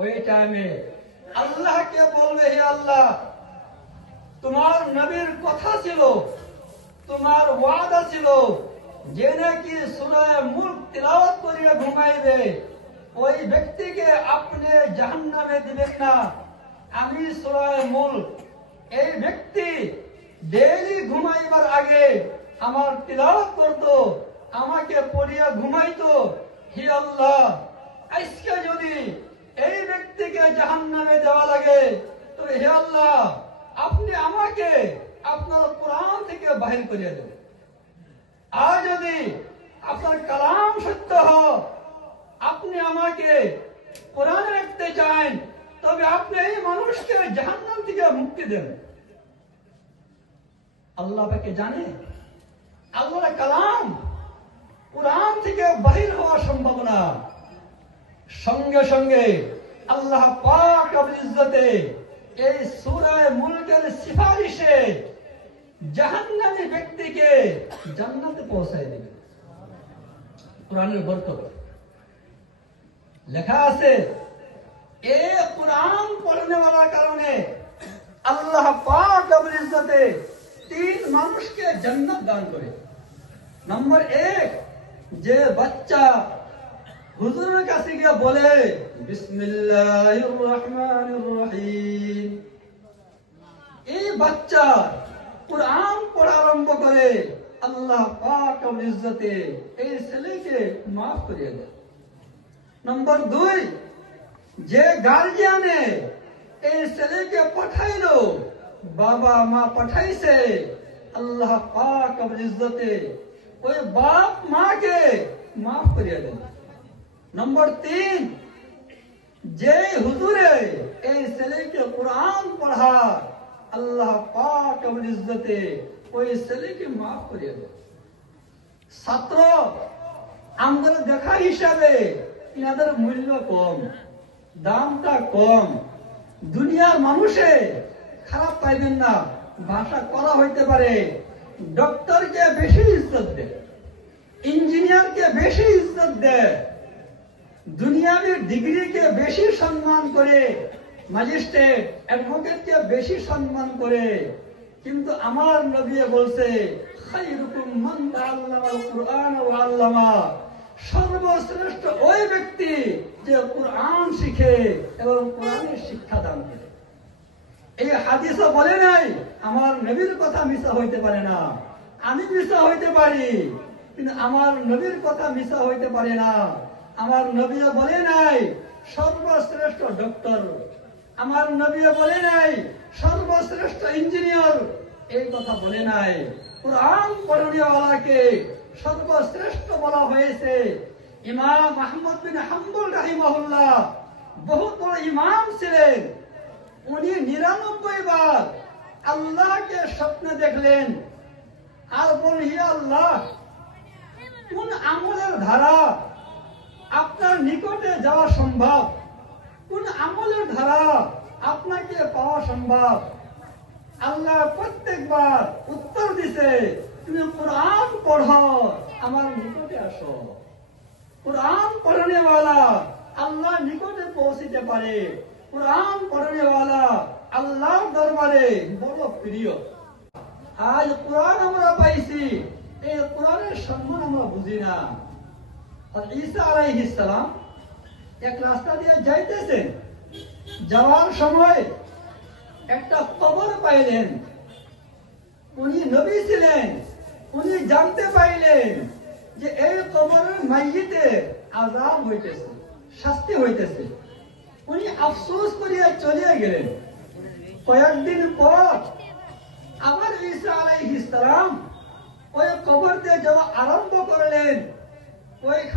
ওই টাইমে আল্লাহকে বলবে, হে আল্লাহ, তোমার নবীর কথা ছিল, তোমার ওয়াদা ছিল, যে নাকি সূরা মুলক তিলাওয়াত করে ঘুমাইবে ওই ব্যক্তিকে আপনি জাহান্নামে দিবেন না। আমি সূরা মুলক এই ব্যক্তি ডেইলি ঘুমাইবার আগে আমার তিলাওয়াত করতো, আমাকে পড়িয়া ঘুমাইতো। হে আল্লাহ, আজকে যদি এই ব্যক্তিকে জাহান্নামে দেওয়া লাগে তো হে আল্লাহ, আপনি আমাকে আপনার কোরআন থেকে বাহির করিয়া দেবেন। আর যদি আপনার কালাম সত্য হয়, আপনি আমাকে কোরআনে রাখতে চান, তবে আপনি এই মানুষকে জাহান্নাম থেকে মুক্তি দেন। আল্লাহ পাকে জানে আল্লাহর কালাম কোরআন থেকে বাহির হওয়ার সম্ভাবনা। সঙ্গে সঙ্গে আল্লাহ পাক রব্বুল ইজ্জতে এই সূরা মুলকের সিফারিশে জাহান্নামী ব্যক্তিকে জান্নাতে পৌঁছায় দিবে। কোরআনের বরকত লেখা আছে, এই কোরআন পড়নে ওয়ালার কারণে আল্লাহ পাক রব্বুল ইজ্জতে তিন মানুষকে জান্নাত দান করে। নম্বর 1, যে বাচ্চা হুজুরের কাছে গিয়ে বলে বিসমিল্লাহির রহমানির রহিম, এই বাচ্চা কোরআন পড়া আরম্ভ করে, আল্লাহ পাক রব্বুল ইজ্জতে এই ছেলেকে মাফ করিয়ে দেয়। নম্বর 2, যে গার্জিয়ানে এই ছেলেকে পাঠাইলো, বাবা মা পাঠাইছে, আল্লাহ পাক রব্বুল ইজ্জতে ওই বাপ মাকে মাফ করিয়ে দেন। নম্বর 3, যে হুজুরে এই ছেলেকে কোরআন পড়ায়, আল্লাহ পাক রব্বুল ইজ্জতে ওই ছেলেকে মাফ করিয়ে দেন। ছাত্র আমাদের দেখা হিসাবে এনাদের মূল্য কম, দামটা কম। দুনিয়ার মানুষে খারাপ পাইবেন না, ভাষা করা হইতে পারে। ডক্টরকে বেশি ইজ্জত দেয়, ইঞ্জিনিয়ারকে বেশি ইজ্জত দেয়, দুনিয়াবি ডিগ্রিকে বেশি সম্মান করে, ম্যাজিস্ট্রেট অ্যাডভোকেটকে বেশি সম্মান করে। কিন্তু আমার নবী বলছে, খায়রুকুম মান তাআল্লামাল কুরআন ওয়া আল্লামা, সর্বশ্রেষ্ঠ ওই ব্যক্তি যে কোরআন শিখে এবং কোরআনের শিক্ষা দান করে। এই হাদিসও বলে নাই আমার নবীর কথা মিছা হইতে পারে না। আমি মিছা হইতে পারি, কিন্তু আমার নবীর কথা মিছা হইতে পারে না। আমার নবী বলে নাই সর্বশ্রেষ্ঠ ডক্টর, আমার নবী বলে নাই সর্বশ্রেষ্ঠ ইঞ্জিনিয়ার, এই কথা বলে নাই। কোরআন পড়নেওয়ালাকে সর্বশ্রেষ্ঠ বলা হয়েছে। ইমাম আহমদ বিন হাম্বল রাহিমাহুল্লাহ বহুত বড় ইমাম ছিলেন। উনি 99 বার আল্লাহকে স্বপ্নে দেখলেন আর বললেন, হে আল্লাহ, কোন আমলের ধারা আপনার নিকটে যাওয়া সম্ভব, কোন আমলের ধারা আপনাকে পাওয়া সম্ভব। আল্লাহ প্রত্যেকবার উত্তর দিছে, তুমি কোরআন পড়ো, আমার নিকটে আসো। কোরআন পড়নেওয়ালা আল্লাহ নিকটে পৌঁছিতে পারে। কোরআন পড়নেওয়ালা আল্লাহর দরবারে বড় প্রিয়। আজ কোরআন আমরা পাইছি, এই কোরআনের সম্মান আমরা বুঝি না। আর ঈসা আলাইহিস সালাম এক রাস্তা দিয়ে যাইতেছেন, যাওয়ার সময় একটা কবর পাইলেন। উনি নবী ছিলেন, উনি জানতে পাইলেন যে এই কবরের মাইয়িতে আযাব হইতেছে, শাস্তি হইতেছে। উনি আফসোস করিয়া চলিয়া গেলেন। কয়েকদিন পর আবার ঈসা আলাইহিস সালাম ওই কবরতে যাওয়া আরম্ভ করলেন। ওইখানে